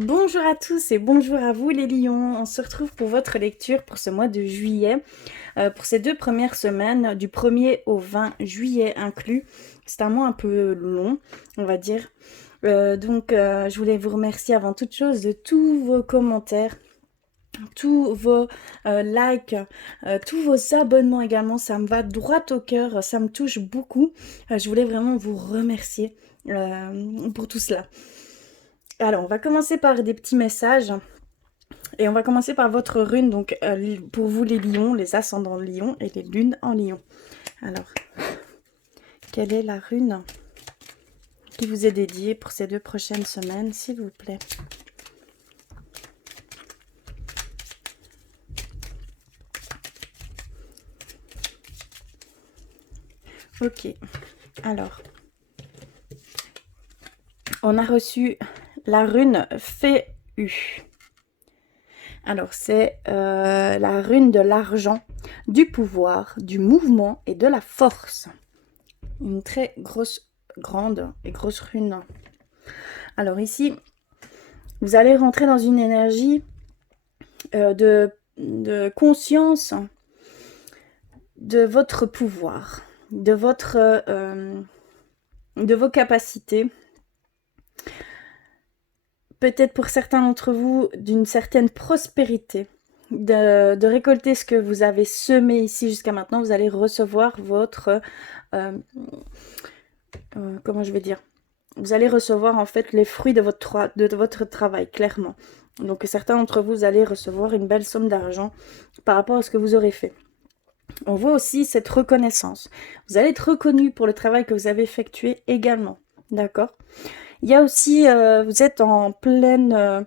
Bonjour à tous et bonjour à vous les lions. On se retrouve pour votre lecture pour ce mois de juillet, pour ces 2 premières semaines, du 1er au 20 juillet inclus. C'est un mois un peu long, on va dire. Je voulais vous remercier avant toute chose de tous vos commentaires, tous vos likes, tous vos abonnements également. Ça me va droit au cœur, ça me touche beaucoup. Je voulais vraiment vous remercier pour tout cela. Alors, on va commencer par des petits messages. Et on va commencer par votre rune, donc pour vous les lions, les ascendants lions et les lunes en lion. Alors, quelle est la rune qui vous est dédiée pour ces 2 prochaines semaines, s'il vous plaît? Ok, alors, on a reçu la rune Féu. Alors, c'est la rune de l'argent, du pouvoir, du mouvement et de la force. Une très grande et grosse rune. Alors ici, vous allez rentrer dans une énergie de conscience de votre pouvoir, de vos capacités. Peut-être pour certains d'entre vous, d'une certaine prospérité, de récolter ce que vous avez semé ici jusqu'à maintenant. Vous allez recevoir votre... comment je vais dire? Vous allez recevoir en fait les fruits de votre travail, clairement. Donc certains d'entre vous allez recevoir une belle somme d'argent par rapport à ce que vous aurez fait. On voit aussi cette reconnaissance. Vous allez être reconnu pour le travail que vous avez effectué également. D'accord? Il y a aussi, vous êtes en pleine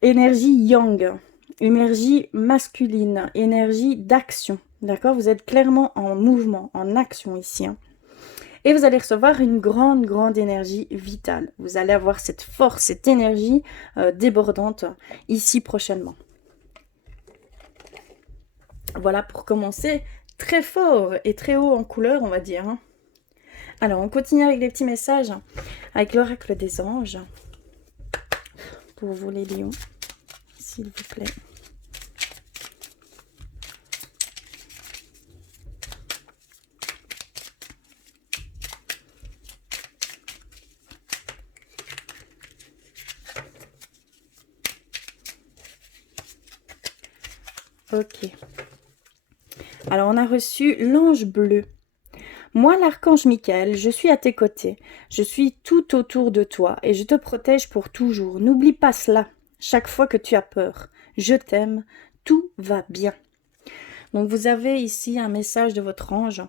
énergie yang, énergie masculine, énergie d'action. D'accord? Vous êtes clairement en mouvement, en action ici. Hein. Et vous allez recevoir une grande énergie vitale. Vous allez avoir cette force, cette énergie débordante ici prochainement. Voilà pour commencer très fort et très haut en couleur, on va dire. Hein. Alors, on continue avec les petits messages, avec l'oracle des anges. Pour vous les lions, s'il vous plaît. Ok. Alors, on a reçu l'ange bleu. Moi, l'archange Michael, je suis à tes côtés. Je suis tout autour de toi et je te protège pour toujours. N'oublie pas cela. Chaque fois que tu as peur, je t'aime. Tout va bien. Donc, vous avez ici un message de votre ange.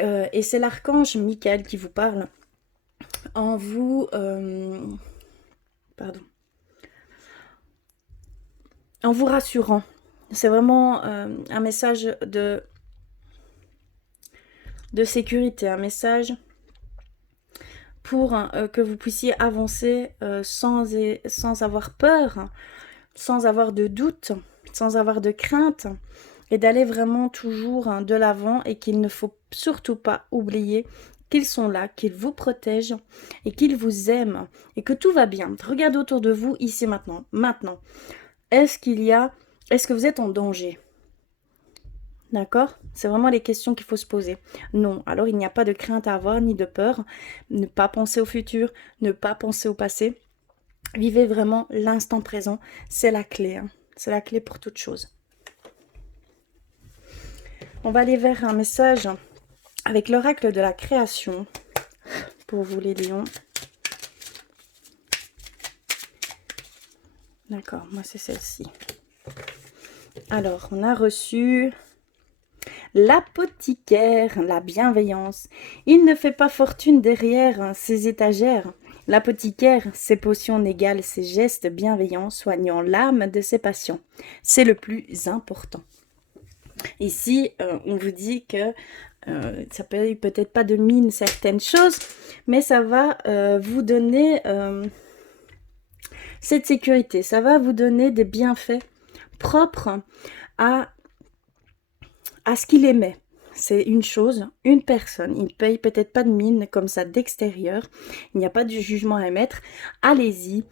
Et c'est l'archange Michael qui vous parle en vous... pardon. En vous rassurant. C'est vraiment un message de sécurité, un message pour que vous puissiez avancer sans avoir peur, sans avoir de doute, sans avoir de crainte, et d'aller vraiment toujours de l'avant, et qu'il ne faut surtout pas oublier qu'ils sont là, qu'ils vous protègent et qu'ils vous aiment et que tout va bien. Regardez autour de vous ici maintenant. Maintenant, est-ce que vous êtes en danger? D'accord? C'est vraiment les questions qu'il faut se poser. Non, alors il n'y a pas de crainte à avoir, ni de peur. Ne pas penser au futur, ne pas penser au passé. Vivez vraiment l'instant présent. C'est la clé. Hein. C'est la clé pour toute chose. On va aller vers un message avec l'oracle de la création. Pour vous les lions. D'accord, moi c'est celle-ci. Alors, on a reçu... L'apothicaire, la bienveillance. Il ne fait pas fortune derrière ses étagères. L'apothicaire, ses potions n'égalent ses gestes bienveillants, soignant l'âme de ses patients. C'est le plus important. Ici, on vous dit que ça paye peut-être pas de mine certaines choses, mais ça va vous donner cette sécurité. Ça va vous donner des bienfaits propres à ce qu'il aimait. c'est une chose, une personne. Il ne paye peut-être pas de mine comme ça d'extérieur. Il n'y a pas de jugement à émettre. Allez-y.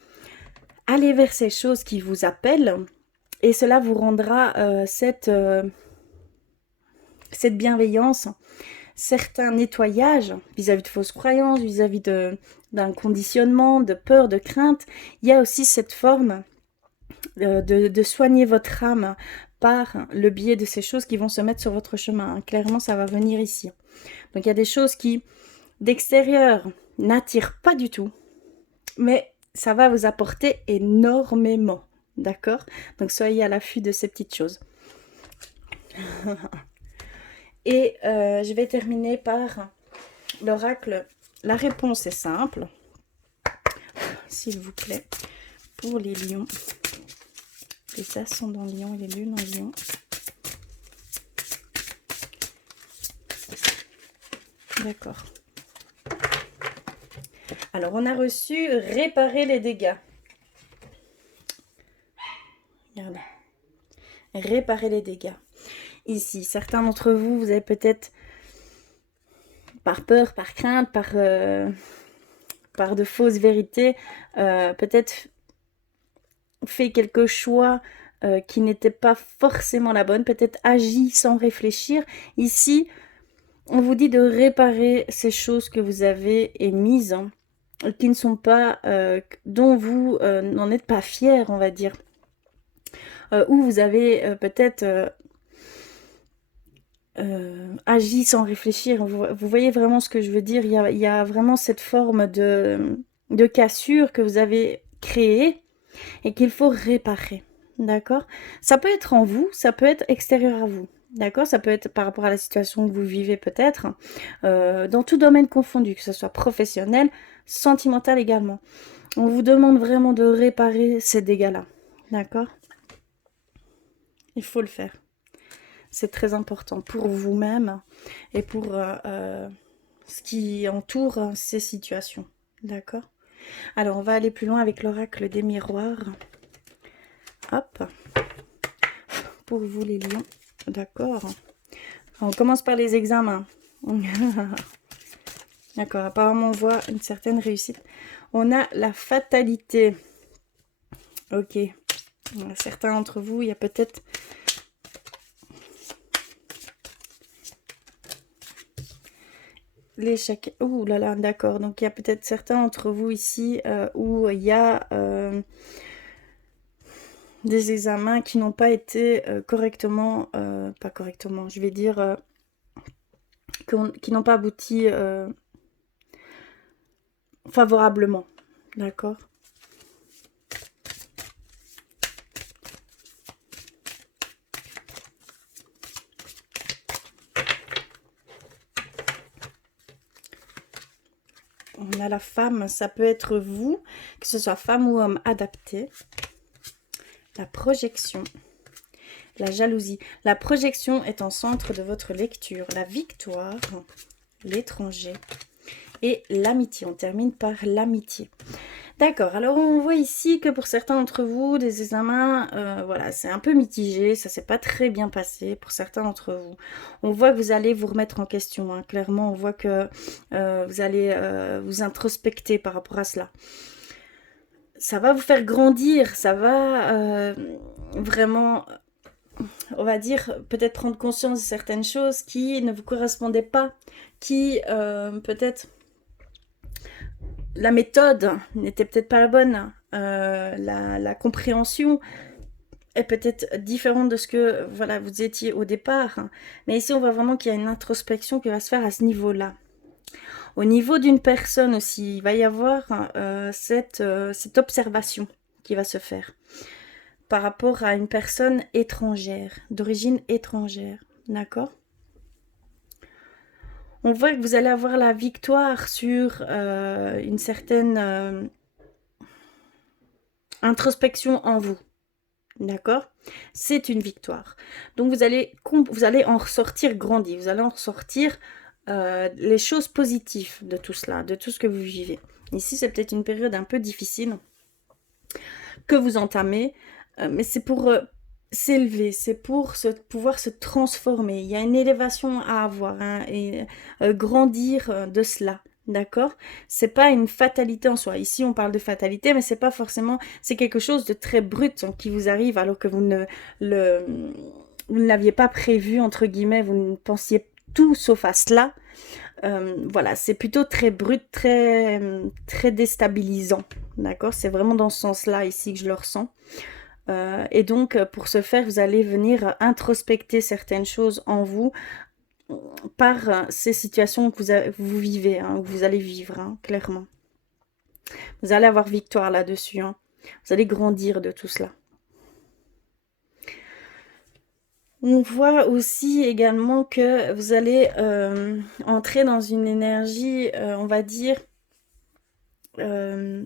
Allez vers ces choses qui vous appellent. Et cela vous rendra cette bienveillance, certain nettoyage vis-à-vis de fausses croyances, vis-à-vis d'un conditionnement, de peur, de crainte. Il y a aussi cette forme de soigner votre âme par le biais de ces choses qui vont se mettre sur votre chemin. Clairement, ça va venir ici. Donc, il y a des choses qui, d'extérieur, n'attirent pas du tout, mais ça va vous apporter énormément. D'accord? Donc, soyez à l'affût de ces petites choses. Et je vais terminer par l'oracle. La réponse est simple. S'il vous plaît, pour les lions. Les ascendants lions et les lunes en lion. D'accord. Alors, on a reçu réparer les dégâts. Regardez. Réparer les dégâts. Ici, certains d'entre vous, vous avez peut-être, par peur, par crainte, par de fausses vérités, peut-être fait quelques choix qui n'étaient pas forcément la bonne, peut-être agi sans réfléchir. Ici, on vous dit de réparer ces choses que vous avez émises, hein, qui ne sont pas, dont vous n'en êtes pas fiers, on va dire. Ou vous avez peut-être agi sans réfléchir. Vous voyez vraiment ce que je veux dire. Il y a vraiment cette forme de cassure que vous avez créée et qu'il faut réparer. D'accord? Ça peut être en vous, ça peut être extérieur à vous. D'accord? Ça peut être par rapport à la situation que vous vivez peut-être, dans tout domaine confondu, que ce soit professionnel, sentimental également. On vous demande vraiment de réparer ces dégâts-là. D'accord? Il faut le faire. C'est très important pour vous-même et pour ce qui entoure ces situations. D'accord? Alors, on va aller plus loin avec l'oracle des miroirs. Hop. Pour vous, les lions. D'accord. On commence par les examens. D'accord. Apparemment, on voit une certaine réussite. On a la fatalité. Ok. Certains d'entre vous, il y a peut-être... l'échec. Ouh là là, d'accord. Donc, il y a peut-être certains d'entre vous ici où il y a... des examens qui n'ont pas été correctement, pas correctement, je vais dire, qui n'ont pas abouti favorablement, d'accord? On a la femme, ça peut être vous, que ce soit femme ou homme adapté. La projection, la jalousie. La projection est en centre de votre lecture. La victoire, l'étranger et l'amitié. On termine par l'amitié. D'accord, alors on voit ici que pour certains d'entre vous, des examens, voilà, c'est un peu mitigé, ça s'est pas très bien passé pour certains d'entre vous. On voit que vous allez vous remettre en question, hein, clairement, on voit que vous allez vous introspecter par rapport à cela. Ça va vous faire grandir, ça va vraiment, on va dire, peut-être prendre conscience de certaines choses qui ne vous correspondaient pas, qui peut-être... la méthode n'était peut-être pas la bonne, la compréhension est peut-être différente de ce que voilà, vous étiez au départ. Mais ici, on voit vraiment qu'il y a une introspection qui va se faire à ce niveau-là. Au niveau d'une personne aussi, il va y avoir cette observation qui va se faire par rapport à une personne étrangère, d'origine étrangère. D'accord ? On voit que vous allez avoir la victoire sur une certaine introspection en vous. D'accord? C'est une victoire. Donc vous allez en ressortir grandi. Vous allez en ressortir les choses positives de tout cela, de tout ce que vous vivez. Ici, c'est peut-être une période un peu difficile que vous entamez, mais c'est pour s'élever, c'est pour pouvoir se transformer. Il y a une élévation à avoir, hein, et grandir de cela. D'accord? C'est pas une fatalité en soi. Ici, on parle de fatalité, mais c'est pas forcément. C'est quelque chose de très brut, hein, qui vous arrive alors que le, vous ne l'aviez pas prévu, entre guillemets, vous ne pensiez tout sauf à cela. Voilà, c'est plutôt très brut, très déstabilisant. D'accord? C'est vraiment dans ce sens-là ici que je le ressens. Et donc, pour ce faire, vous allez venir introspecter certaines choses en vous par ces situations que vous vivez, hein, que vous allez vivre, hein, clairement. Vous allez avoir victoire là-dessus, hein. Vous allez grandir de tout cela. On voit aussi également que vous allez entrer dans une énergie, on va dire, euh,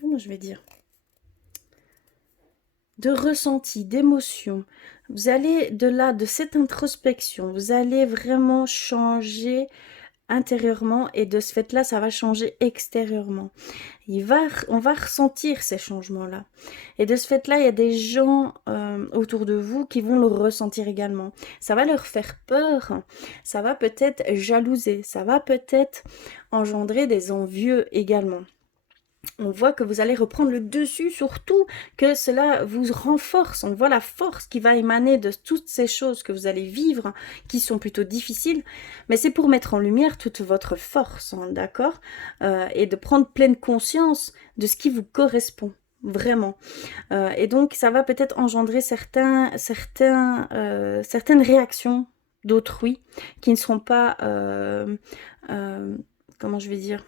comment je vais dire, de ressenti, d'émotion. Vous allez de là, de cette introspection, vous allez vraiment changer intérieurement et de ce fait-là, ça va changer extérieurement. On va ressentir ces changements-là. Et de ce fait-là, il y a des gens autour de vous qui vont le ressentir également. Ça va leur faire peur, ça va peut-être jalouser, ça va peut-être engendrer des envieux également. On voit que vous allez reprendre le dessus, surtout que cela vous renforce. On voit la force qui va émaner de toutes ces choses que vous allez vivre, qui sont plutôt difficiles, mais c'est pour mettre en lumière toute votre force, hein, d'accord? Et de prendre pleine conscience de ce qui vous correspond, vraiment. Et donc, ça va peut-être engendrer certaines réactions d'autrui qui ne seront pas, comment je vais dire,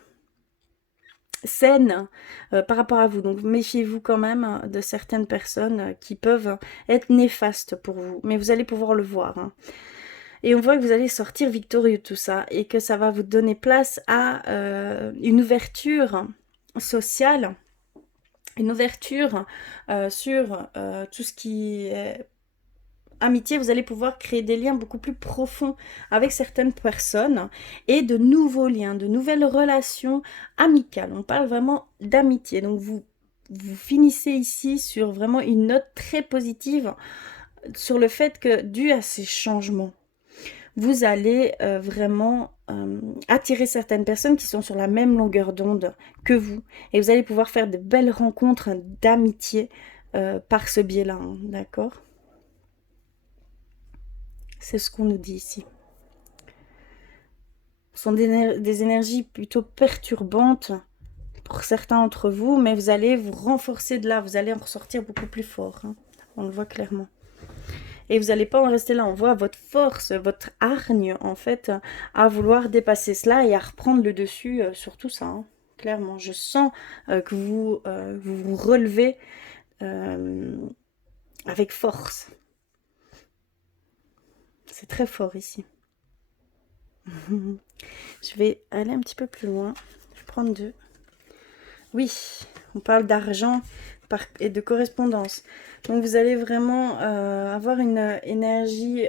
saine par rapport à vous. Donc méfiez-vous quand même, hein, de certaines personnes qui peuvent être néfastes pour vous. Mais vous allez pouvoir le voir, hein. Et on voit que vous allez sortir victorieux de tout ça et que ça va vous donner place à une ouverture sociale, une ouverture sur tout ce qui est amitié. Vous allez pouvoir créer des liens beaucoup plus profonds avec certaines personnes et de nouveaux liens, de nouvelles relations amicales. On parle vraiment d'amitié. Donc vous finissez ici sur vraiment une note très positive sur le fait que, dû à ces changements, vous allez vraiment attirer certaines personnes qui sont sur la même longueur d'onde que vous. Et vous allez pouvoir faire de belles rencontres d'amitié par ce biais-là, hein, d'accord? C'est ce qu'on nous dit ici. Ce sont des énergies plutôt perturbantes pour certains d'entre vous, mais vous allez vous renforcer de là, vous allez en ressortir beaucoup plus fort, hein. On le voit clairement. Et vous n'allez pas en rester là, on voit votre force, votre hargne, en fait, à vouloir dépasser cela et à reprendre le dessus sur tout ça, hein. Clairement, je sens que vous relevez avec force. C'est très fort ici. Je vais aller un petit peu plus loin. Je vais prendre deux. Oui, on parle d'argent et de correspondance. Donc vous allez vraiment avoir une énergie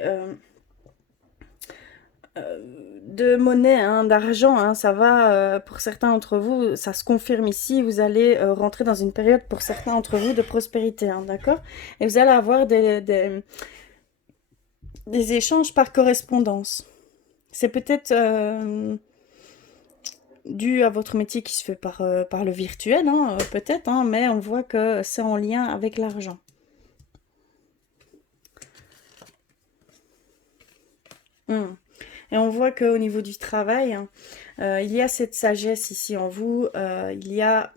de monnaie, hein, d'argent, hein. Ça va, pour certains d'entre vous, ça se confirme ici. Vous allez rentrer dans une période, pour certains d'entre vous, de prospérité, hein, d'accord? Et vous allez avoir des échanges par correspondance. C'est peut-être dû à votre métier qui se fait par le virtuel, hein, peut-être, hein, mais on voit que c'est en lien avec l'argent. Et on voit qu'au niveau du travail, hein, il y a cette sagesse ici en vous, il y a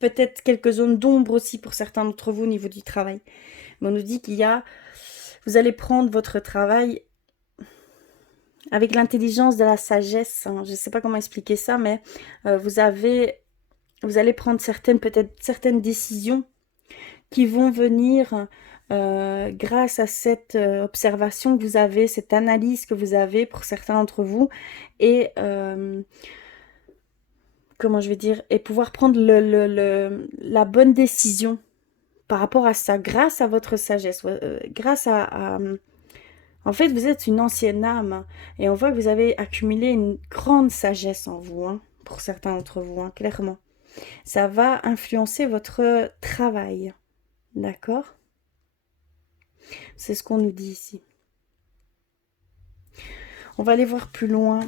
peut-être quelques zones d'ombre aussi pour certains d'entre vous au niveau du travail. Mais on nous dit vous allez prendre votre travail avec l'intelligence de la sagesse, hein. Je ne sais pas comment expliquer ça, mais vous allez prendre peut-être certaines décisions qui vont venir grâce à cette observation que vous avez, cette analyse que vous avez pour certains d'entre vous, et comment je vais dire, et pouvoir prendre la bonne décision par rapport à ça, grâce à votre sagesse, grâce en fait, vous êtes une ancienne âme, et on voit que vous avez accumulé une grande sagesse en vous, hein, pour certains d'entre vous, hein, clairement. Ça va influencer votre travail. D'accord? C'est ce qu'on nous dit ici. On va aller voir plus loin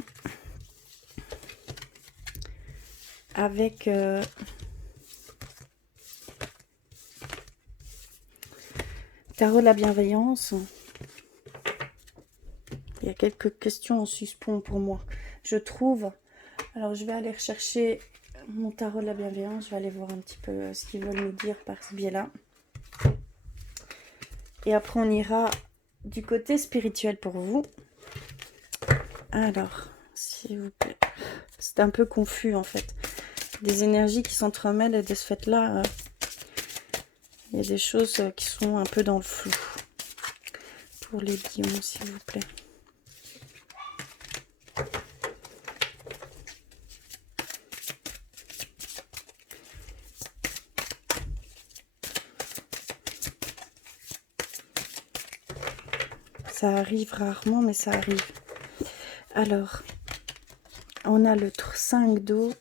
avec Tarot de la bienveillance. Il y a quelques questions en suspens pour moi. Je trouve. Alors, je vais aller rechercher mon tarot de la bienveillance. Je vais aller voir un petit peu ce qu'ils veulent nous dire par ce biais-là. Et après, on ira du côté spirituel pour vous. Alors, s'il vous plaît. C'est un peu confus, en fait. Des énergies qui s'entremêlent et de ce fait-là, il y a des choses qui sont un peu dans le flou. Pour les lions, s'il vous plaît. Ça arrive rarement, mais ça arrive. Alors, on a le 5 d'eau,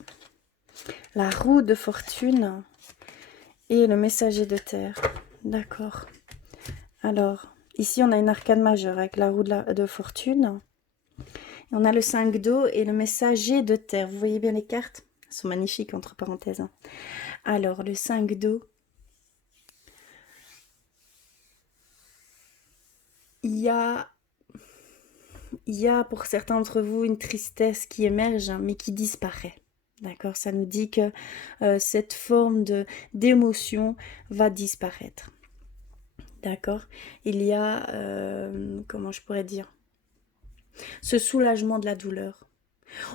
la roue de fortune et le messager de terre. D'accord. Alors, ici, on a une arcane majeure avec la roue de fortune. Et on a le 5 d'eau et le messager de terre. Vous voyez bien les cartes? Elles sont magnifiques, entre parenthèses. Alors, le 5 d'eau. Il y a pour certains d'entre vous une tristesse qui émerge, mais qui disparaît. D'accord? Ça nous dit que cette forme d'émotion va disparaître. D'accord? Il y a, comment je pourrais dire, ce soulagement de la douleur.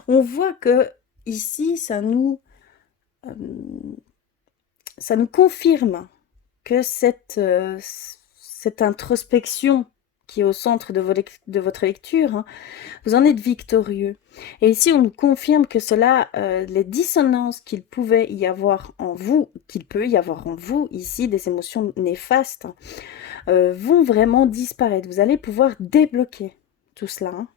On voit que ici, ça nous confirme que cette introspection qui est au centre de votre lecture, hein, vous en êtes victorieux. Et ici, on nous confirme que cela, les dissonances qu'il pouvait y avoir en vous, qu'il peut y avoir en vous, ici, des émotions néfastes, vont vraiment disparaître. Vous allez pouvoir débloquer tout cela. Hein.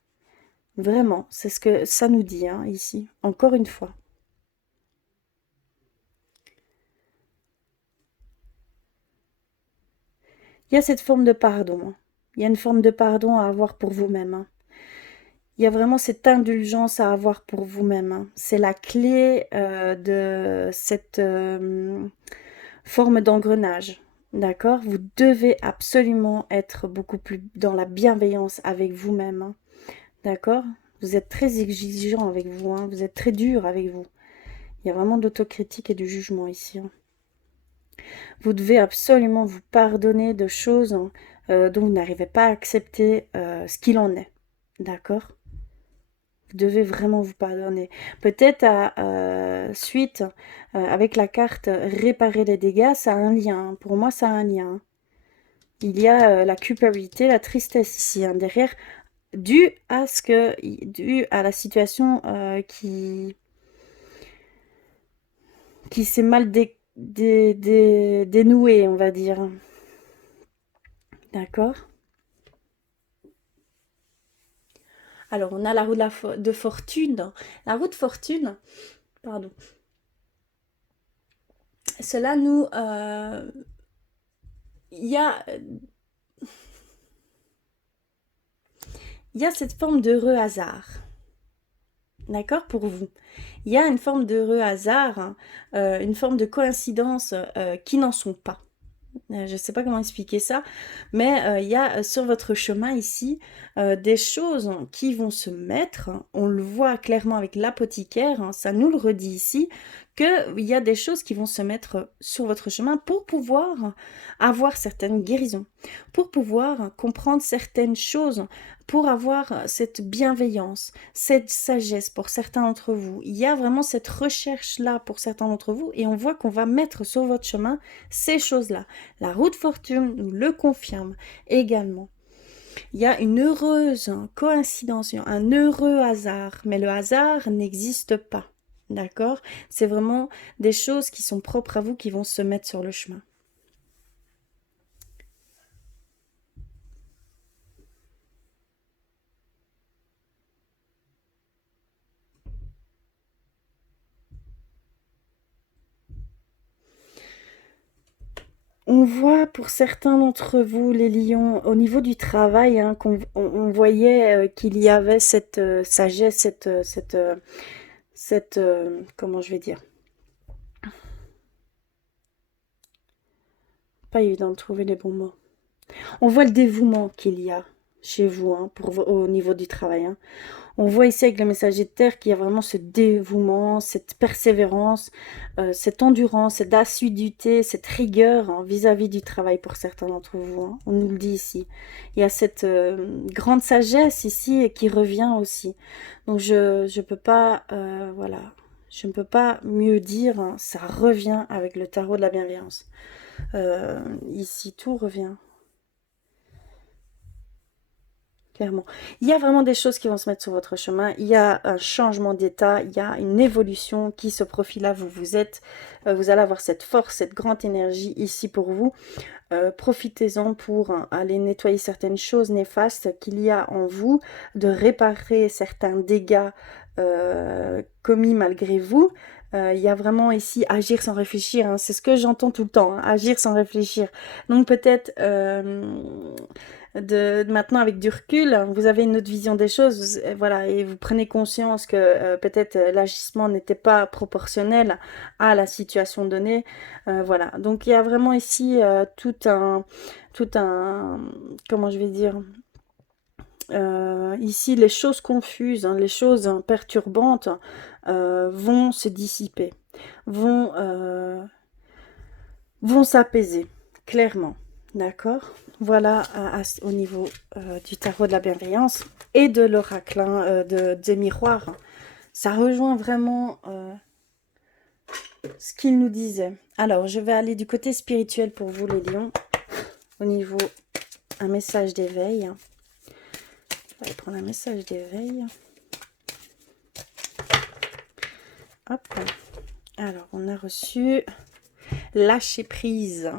Vraiment, c'est ce que ça nous dit, hein, ici, encore une fois. Il y a cette forme de pardon. Hein. Il y a une forme de pardon à avoir pour vous-même. Hein. Il y a vraiment cette indulgence à avoir pour vous-même. Hein. C'est la clé de cette forme d'engrenage. D'accord? Vous devez absolument être beaucoup plus dans la bienveillance avec vous-même. Hein. D'accord? Vous êtes très exigeant avec vous. Hein. Vous êtes très dur avec vous. Il y a vraiment de l'autocritique et du jugement ici. Hein. Vous devez absolument vous pardonner de choses dont vous n'arrivez pas à accepter ce qu'il en est. D'accord? Vous devez vraiment vous pardonner. Peut-être suite avec la carte réparer les dégâts, ça a un lien. Hein. Pour moi, ça a un lien. Il y a la culpabilité, la tristesse ici hein, derrière, dû à la situation qui s'est mal dénouée, on va dire. D'accord? Alors, on a la roue de fortune. La roue de fortune, pardon. Cela nous... Il y a cette forme d'heureux hasard. D'accord? Pour vous. Il y a une forme d'heureux hasard, hein, une forme de coïncidence qui n'en sont pas. Je ne sais pas comment expliquer ça, mais il y a sur votre chemin ici des choses qui vont se mettre, on le voit clairement avec l'apothicaire, hein, ça nous le redit ici, qu'il y a des choses qui vont se mettre sur votre chemin pour pouvoir avoir certaines guérisons, pour pouvoir comprendre certaines choses, pour avoir cette bienveillance, cette sagesse pour certains d'entre vous. Il y a vraiment cette recherche-là pour certains d'entre vous et on voit qu'on va mettre sur votre chemin ces choses-là. La roue de fortune nous le confirme également. Il y a une heureuse coïncidence, un heureux hasard, mais le hasard n'existe pas. D'accord? C'est vraiment des choses qui sont propres à vous qui vont se mettre sur le chemin. On voit pour certains d'entre vous, les lions, au niveau du travail, hein, on voyait qu'il y avait cette sagesse, comment je vais dire, pas évident de trouver les bons mots. On voit le dévouement qu'il y a chez vous, hein, au niveau du travail, hein. On voit ici avec le messager de terre qu'il y a vraiment ce dévouement, cette persévérance, cette endurance, cette assiduité, cette rigueur, hein, vis-à-vis du travail pour certains d'entre vous, hein. On nous le dit ici. Il y a cette grande sagesse ici qui revient aussi. Donc je peux pas, voilà, je ne peux pas mieux dire, hein, ça revient avec le tarot de la bienveillance. Ici, tout revient. Clairement. Il y a vraiment des choses qui vont se mettre sur votre chemin. Il y a un changement d'état, il y a une évolution qui se profile à vous. Vous allez avoir cette force, cette grande énergie ici pour vous. Profitez-en pour aller nettoyer certaines choses néfastes qu'il y a en vous, de réparer certains dégâts commis malgré vous. Il y a vraiment ici agir sans réfléchir, hein. C'est ce que j'entends tout le temps, hein, agir sans réfléchir. Donc peut-être maintenant avec du recul, vous avez une autre vision des choses, voilà, et vous prenez conscience que peut-être l'agissement n'était pas proportionnel à la situation donnée. Voilà, donc il y a vraiment ici tout un, comment je vais dire, ici les choses confuses, hein, les choses perturbantes vont se dissiper, vont, euh, vont s'apaiser, clairement. D'accord? Voilà au niveau du tarot de la bienveillance et de l'oracle, hein, des miroirs. Ça rejoint vraiment ce qu'il nous disait. Alors, je vais aller du côté spirituel pour vous, les lions. Au niveau, un message d'éveil. Je vais aller prendre un message d'éveil. Hop. Alors, on a reçu lâcher prise.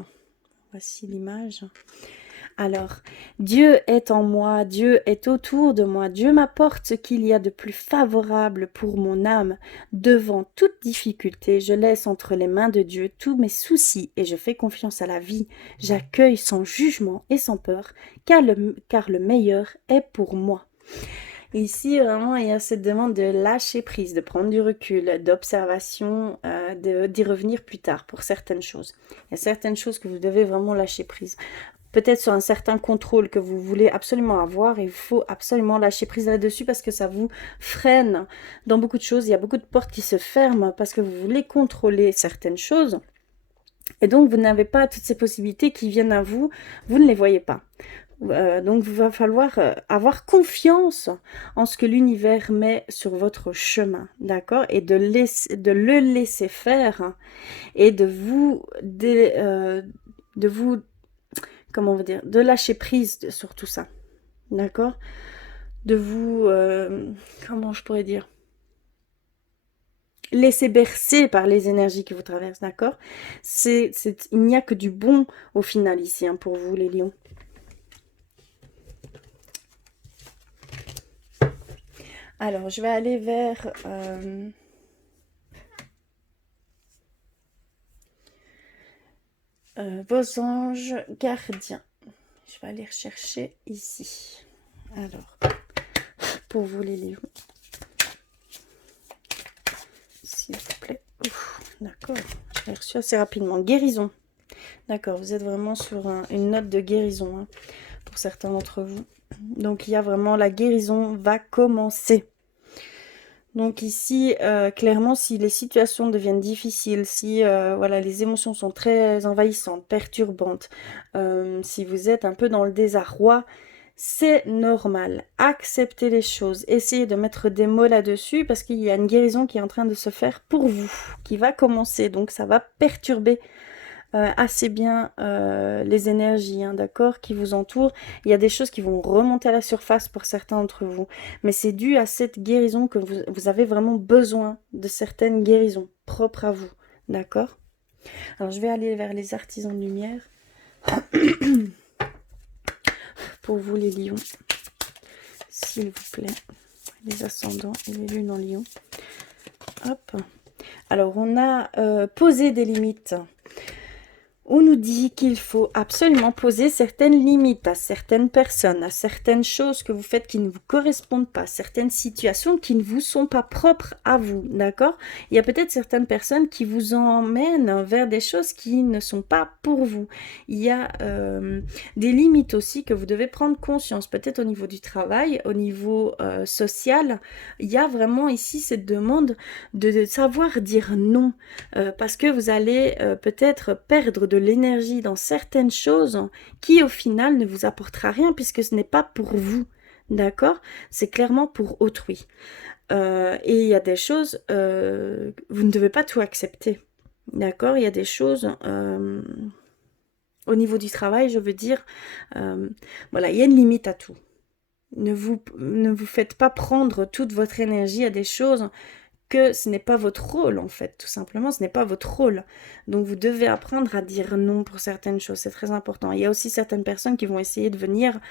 Voici l'image. Alors, Dieu est en moi, Dieu est autour de moi, Dieu m'apporte ce qu'il y a de plus favorable pour mon âme. Devant toute difficulté, je laisse entre les mains de Dieu tous mes soucis et je fais confiance à la vie. J'accueille sans jugement et sans peur, car le meilleur est pour moi. Ici, vraiment, il y a cette demande de lâcher prise, de prendre du recul, d'observation, d'y revenir plus tard pour certaines choses. Il y a certaines choses que vous devez vraiment lâcher prise. Peut-être sur un certain contrôle que vous voulez absolument avoir, et il faut absolument lâcher prise là-dessus parce que ça vous freine dans beaucoup de choses. Il y a beaucoup de portes qui se ferment parce que vous voulez contrôler certaines choses. Et donc, vous n'avez pas toutes ces possibilités qui viennent à vous, vous ne les voyez pas. Donc, il va falloir avoir confiance en ce que l'univers met sur votre chemin, d'accord? Et de le laisser faire, hein, et de vous, comment on va dire, de lâcher prise sur tout ça, d'accord? De vous, comment je pourrais dire? Laisser bercer par les énergies qui vous traversent, d'accord? Il n'y a que du bon au final ici, hein, pour vous, les lions. Alors, je vais aller vers vos anges gardiens. Je vais aller rechercher ici. Alors, pour vous, les lions. S'il vous plaît. D'accord, je l'ai reçu assez rapidement. Guérison. D'accord, vous êtes vraiment sur une note de guérison, hein, pour certains d'entre vous. Donc, il y a vraiment la guérison va commencer. Donc ici, clairement, si les situations deviennent difficiles, si voilà, les émotions sont très envahissantes, perturbantes, si vous êtes un peu dans le désarroi, c'est normal. Acceptez les choses. Essayez de mettre des mots là-dessus parce qu'il y a une guérison qui est en train de se faire pour vous, qui va commencer. Donc ça va perturber assez bien les énergies, hein, d'accord, qui vous entourent. Il y a des choses qui vont remonter à la surface pour certains d'entre vous, mais c'est dû à cette guérison que vous avez vraiment besoin de certaines guérisons propres à vous, d'accord? Alors je vais aller vers les artisans de lumière. Pour vous, les lions, s'il vous plaît, les ascendants et les lunes en lion. Hop. Alors on a posé des limites. On nous dit qu'il faut absolument poser certaines limites à certaines personnes, à certaines choses que vous faites qui ne vous correspondent pas, certaines situations qui ne vous sont pas propres à vous, d'accord? Il y a peut-être certaines personnes qui vous emmènent vers des choses qui ne sont pas pour vous. Il y a des limites aussi que vous devez prendre conscience, peut-être au niveau du travail, au niveau social. Il y a vraiment ici cette demande de savoir dire non. Parce que vous allez peut-être perdre de l'énergie dans certaines choses qui au final ne vous apportera rien puisque ce n'est pas pour vous, d'accord? C'est clairement pour autrui. Et il y a des choses, vous ne devez pas tout accepter, d'accord? Il y a des choses, au niveau du travail, je veux dire, voilà, il y a une limite à tout. Ne vous faites pas prendre toute votre énergie à des choses que ce n'est pas votre rôle en fait, tout simplement, ce n'est pas votre rôle. Donc vous devez apprendre à dire non pour certaines choses, c'est très important. Il y a aussi certaines personnes qui vont essayer de venir,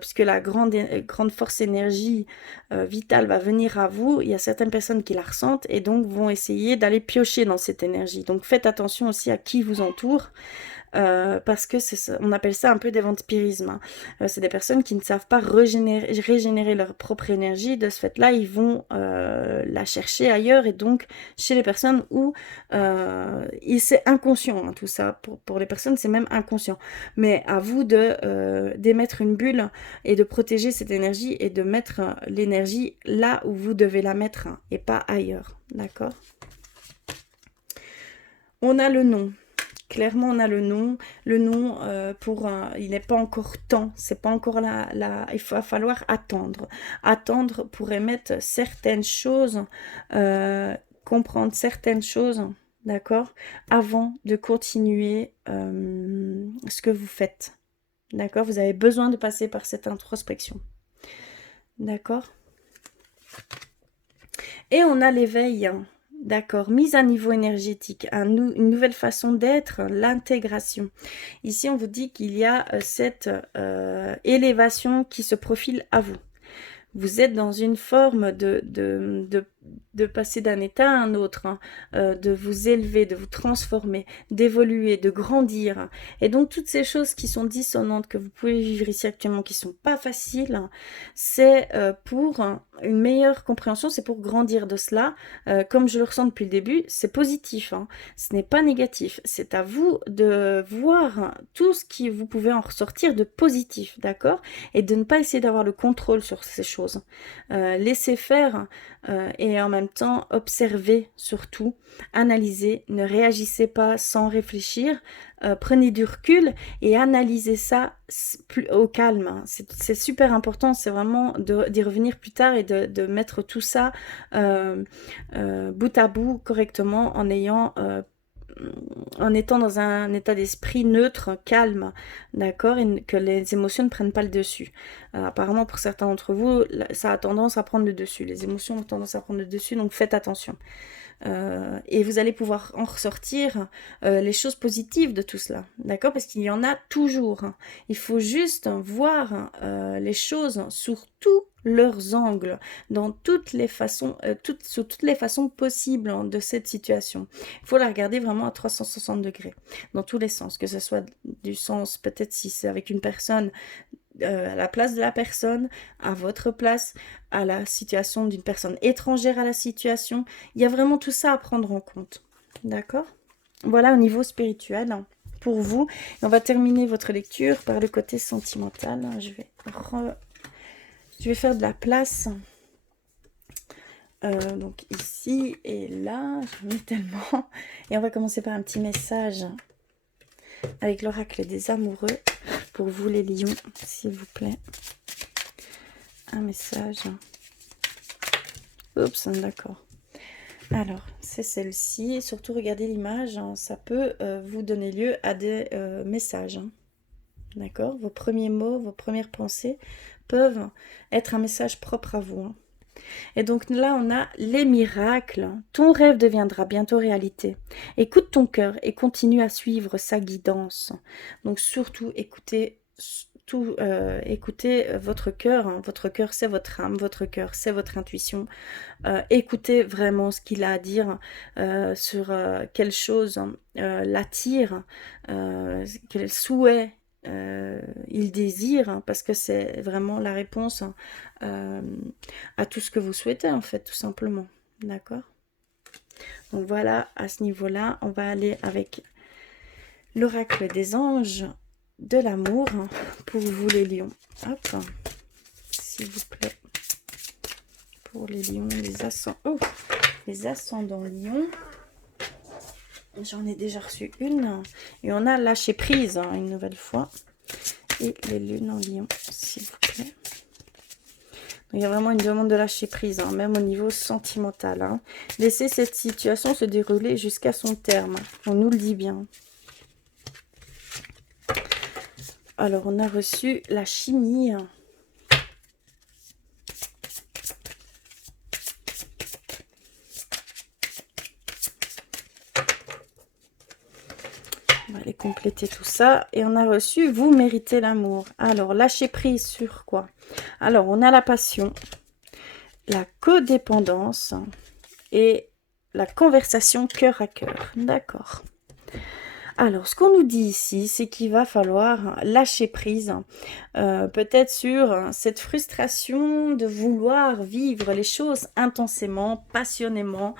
puisque la grande force énergie vitale va venir à vous, il y a certaines personnes qui la ressentent et donc vont essayer d'aller piocher dans cette énergie. Donc faites attention aussi à qui vous entoure. Parce que on appelle ça un peu des vampirismes, hein. C'est des personnes qui ne savent pas régénérer leur propre énergie. De ce fait-là, ils vont la chercher ailleurs et donc chez les personnes où c'est inconscient, hein, tout ça. Pour les personnes, c'est même inconscient. Mais à vous d'émettre une bulle et de protéger cette énergie et de mettre l'énergie là où vous devez la mettre, hein, et pas ailleurs. D'accord? On a le nom. Clairement, on a le nom. Le nom, il n'est pas encore temps. C'est pas encore il va falloir attendre. Attendre pour émettre certaines choses, comprendre certaines choses, d'accord, avant de continuer ce que vous faites. D'accord? Vous avez besoin de passer par cette introspection. D'accord? Et on a l'éveil. D'accord, mise à niveau énergétique, une nouvelle façon d'être, l'intégration. Ici, on vous dit qu'il y a cette élévation qui se profile à vous. Vous êtes dans une forme de passer d'un état à un autre, hein, de vous élever, de vous transformer, d'évoluer, de grandir. Et donc, toutes ces choses qui sont dissonantes, que vous pouvez vivre ici actuellement, qui ne sont pas faciles, c'est pour une meilleure compréhension, c'est pour grandir de cela. Comme je le ressens depuis le début, c'est positif, hein, ce n'est pas négatif. C'est à vous de voir tout ce qui vous pouvez en ressortir de positif, d'accord? Et de ne pas essayer d'avoir le contrôle sur ces choses. Laissez faire et en même temps observez surtout, analysez, ne réagissez pas sans réfléchir, prenez du recul et analysez ça au calme, hein. C'est super important, c'est vraiment d'y revenir plus tard et de mettre tout ça bout à bout correctement en étant dans un état d'esprit neutre, calme, d'accord, et que les émotions ne prennent pas le dessus. Apparemment, pour certains d'entre vous, ça a tendance à prendre le dessus. Les émotions ont tendance à prendre le dessus, donc faites attention. Et vous allez pouvoir en ressortir les choses positives de tout cela, d'accord? Parce qu'il y en a toujours. Il faut juste voir les choses sur tous leurs angles, dans toutes les façons, sous toutes les façons possibles, hein, de cette situation. Il faut la regarder vraiment à 360 degrés, dans tous les sens, que ce soit du sens, peut-être si c'est avec une personne, à la place de la personne, à votre place, à la situation d'une personne étrangère à la situation. Il y a vraiment tout ça à prendre en compte. D'accord? Voilà au niveau spirituel, hein, pour vous. Et on va terminer votre lecture par le côté sentimental. Je vais faire de la place. Donc ici et là, j'en ai tellement. Et on va commencer par un petit message avec l'oracle des amoureux pour vous les lions, s'il vous plaît. Un message. Oups, d'accord. Alors, c'est celle-ci. Surtout, regardez l'image, hein, ça peut vous donner lieu à des messages, hein. D'accord? Vos premiers mots, vos premières pensées peuvent être un message propre à vous, hein. Et donc là, on a les miracles. Ton rêve deviendra bientôt réalité. Écoute ton cœur et continue à suivre sa guidance. Donc surtout, écoutez écoutez votre cœur, hein. Votre cœur, c'est votre âme, votre cœur, c'est votre intuition. Écoutez vraiment ce qu'il a à dire sur quelle chose l'attire, quel souhait il désire, hein, parce que c'est vraiment la réponse, hein, à tout ce que vous souhaitez, en fait, tout simplement. D'accord? Donc voilà, à ce niveau-là, on va aller avec l'oracle des anges de l'amour pour vous les lions. Hop, s'il vous plaît. Pour les lions, les ascendants lions. J'en ai déjà reçu une. Et on a lâché prise, hein, une nouvelle fois. Et les lunes en lion, s'il vous plaît. Donc, il y a vraiment une demande de lâcher prise, hein, même au niveau sentimental. Hein. Laissez cette situation se dérouler jusqu'à son terme. On nous le dit bien. Alors, on a reçu la chimie. On va aller compléter tout ça. Et on a reçu « Vous méritez l'amour ». Alors, lâcher prise sur quoi? Alors, on a la passion, la codépendance et la conversation cœur à cœur. D'accord. Alors, ce qu'on nous dit ici, c'est qu'il va falloir lâcher prise, peut-être sur cette frustration de vouloir vivre les choses intensément, passionnément,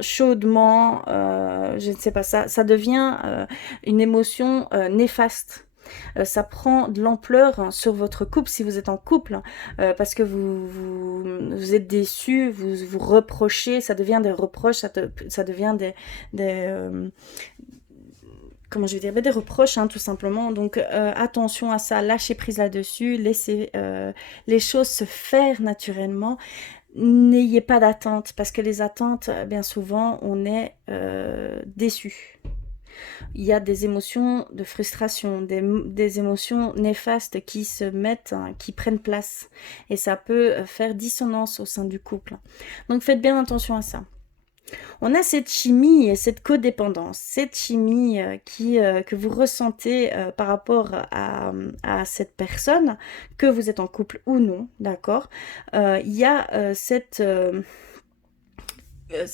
chaudement, je ne sais pas, ça devient une émotion néfaste. Ça prend de l'ampleur sur votre couple, si vous êtes en couple, parce que vous êtes déçu, vous reprochez, ça devient des reproches, ça devient comment je vais dire, des reproches, hein, tout simplement. Donc, attention à ça, lâchez prise là-dessus, laissez les choses se faire naturellement. N'ayez pas d'attente, parce que les attentes, bien souvent, on est déçu. Il y a des émotions de frustration, des émotions néfastes qui se mettent, hein, qui prennent place. Et ça peut faire dissonance au sein du couple. Donc faites bien attention à ça. On a cette chimie et cette codépendance, cette chimie que vous ressentez par rapport à cette personne, que vous êtes en couple ou non, d'accord? Il y a cette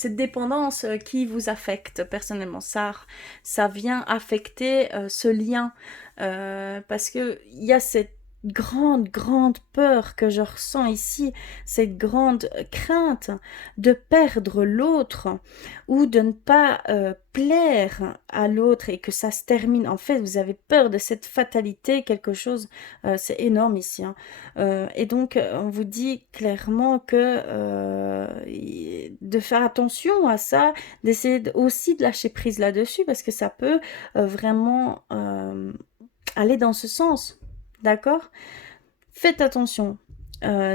dépendance qui vous affecte personnellement, ça vient affecter ce lien parce que il y a cette grande peur que je ressens ici, cette grande crainte de perdre l'autre ou de ne pas plaire à l'autre et que ça se termine. En fait, vous avez peur de cette fatalité, quelque chose, c'est énorme ici, hein. Et donc, on vous dit clairement que de faire attention à ça, d'essayer aussi de lâcher prise là-dessus parce que ça peut vraiment aller dans ce sens. D'accord? Faites attention.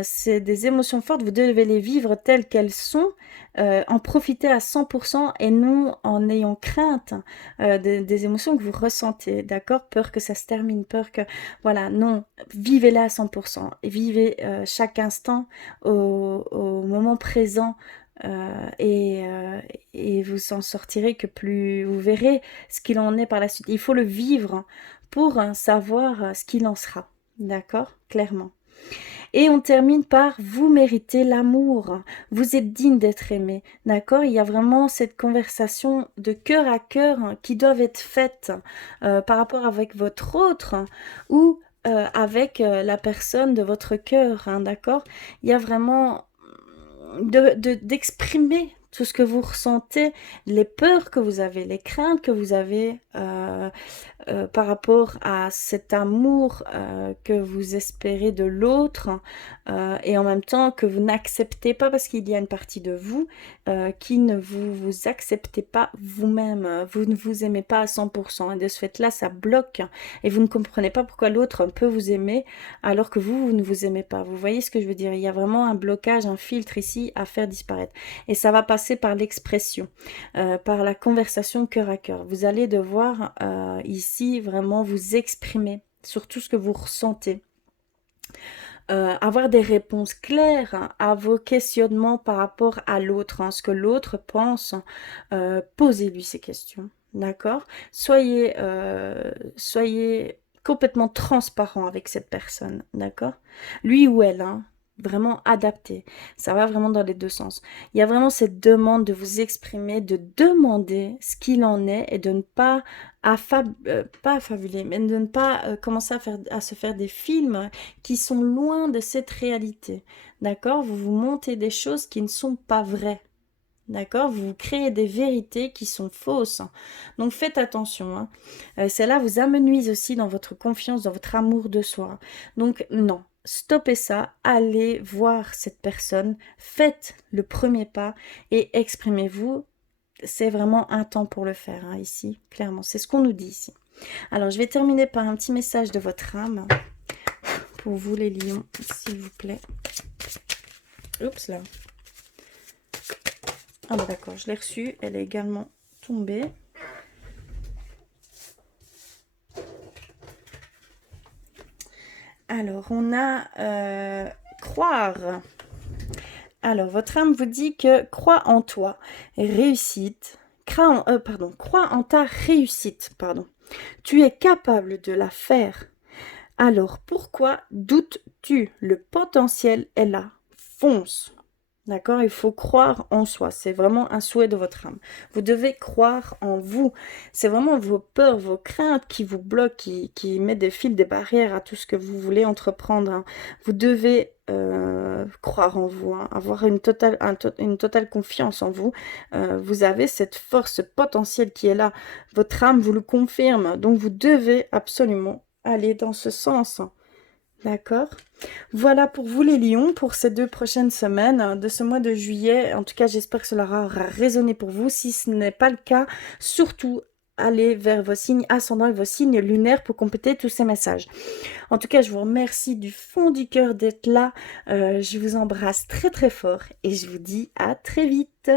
C'est des émotions fortes, vous devez les vivre telles qu'elles sont, en profiter à 100% et non en ayant crainte des émotions que vous ressentez, d'accord? Peur que ça se termine, peur que... Voilà, non, vivez-les à 100%. Et vivez chaque instant au moment présent et vous en sortirez que plus... Vous verrez ce qu'il en est par la suite. Il faut le vivre pour savoir ce qu'il en sera. D'accord? Clairement. Et on termine par « Vous méritez l'amour ». Vous êtes digne d'être aimé. D'accord? Il y a vraiment cette conversation de cœur à cœur qui doivent être faites par rapport avec votre autre ou avec la personne de votre cœur. Hein, d'accord? Il y a vraiment d'exprimer tout ce que vous ressentez, les peurs que vous avez, les craintes que vous avez par rapport à cet amour que vous espérez de l'autre et en même temps que vous n'acceptez pas parce qu'il y a une partie de vous qui ne vous acceptez pas vous-même, vous ne vous aimez pas à 100% et de ce fait-là ça bloque et vous ne comprenez pas pourquoi l'autre peut vous aimer alors que vous ne vous aimez pas. Vous voyez ce que je veux dire? Il y a vraiment un blocage, un filtre ici à faire disparaître et ça va passer par l'expression, par la conversation cœur à cœur. Vous allez devoir ici vraiment vous exprimer sur tout ce que vous ressentez. Avoir des réponses claires hein, à vos questionnements par rapport à l'autre, hein, ce que l'autre pense, posez-lui ces questions, d'accord? Soyez complètement transparent avec cette personne, d'accord? Lui ou elle, hein, vraiment adapté. Ça va vraiment dans les deux sens. Il y a vraiment cette demande de vous exprimer, de demander ce qu'il en est et de ne pas pas affabuler, mais de ne pas commencer à se faire des films qui sont loin de cette réalité, d'accord? Vous vous montez des choses qui ne sont pas vraies. D'accord? Vous créez des vérités qui sont fausses. Donc faites attention, hein. Celles-là vous amenuisent aussi dans votre confiance, dans votre amour de soi. Donc non, stoppez ça, allez voir cette personne, faites le premier pas et exprimez-vous. C'est vraiment un temps pour le faire, hein, ici, clairement. C'est ce qu'on nous dit ici. Alors je vais terminer par un petit message de votre âme pour vous les lions, s'il vous plaît. Oups là. Ah bah d'accord, je l'ai reçue. Elle est également tombée. Alors, on a croire. Alors, votre âme vous dit que crois en toi, réussite. Crois en ta réussite, pardon. Tu es capable de la faire. Alors, pourquoi doutes-tu? Le potentiel est là. Fonce. D'accord? Il faut croire en soi. C'est vraiment un souhait de votre âme. Vous devez croire en vous. C'est vraiment vos peurs, vos craintes qui vous bloquent, qui mettent des fils, des barrières à tout ce que vous voulez entreprendre, hein. Vous devez croire en vous, hein, avoir une totale confiance en vous. Vous avez cette force, ce potentiel qui est là. Votre âme vous le confirme. Donc, vous devez absolument aller dans ce sens. D'accord? Voilà pour vous les lions, pour ces 2 prochaines semaines de ce mois de juillet. En tout cas, j'espère que cela aura résonné pour vous. Si ce n'est pas le cas, surtout allez vers vos signes ascendants et vos signes lunaires pour compléter tous ces messages. En tout cas, je vous remercie du fond du cœur d'être là. Je vous embrasse très très fort et je vous dis à très vite.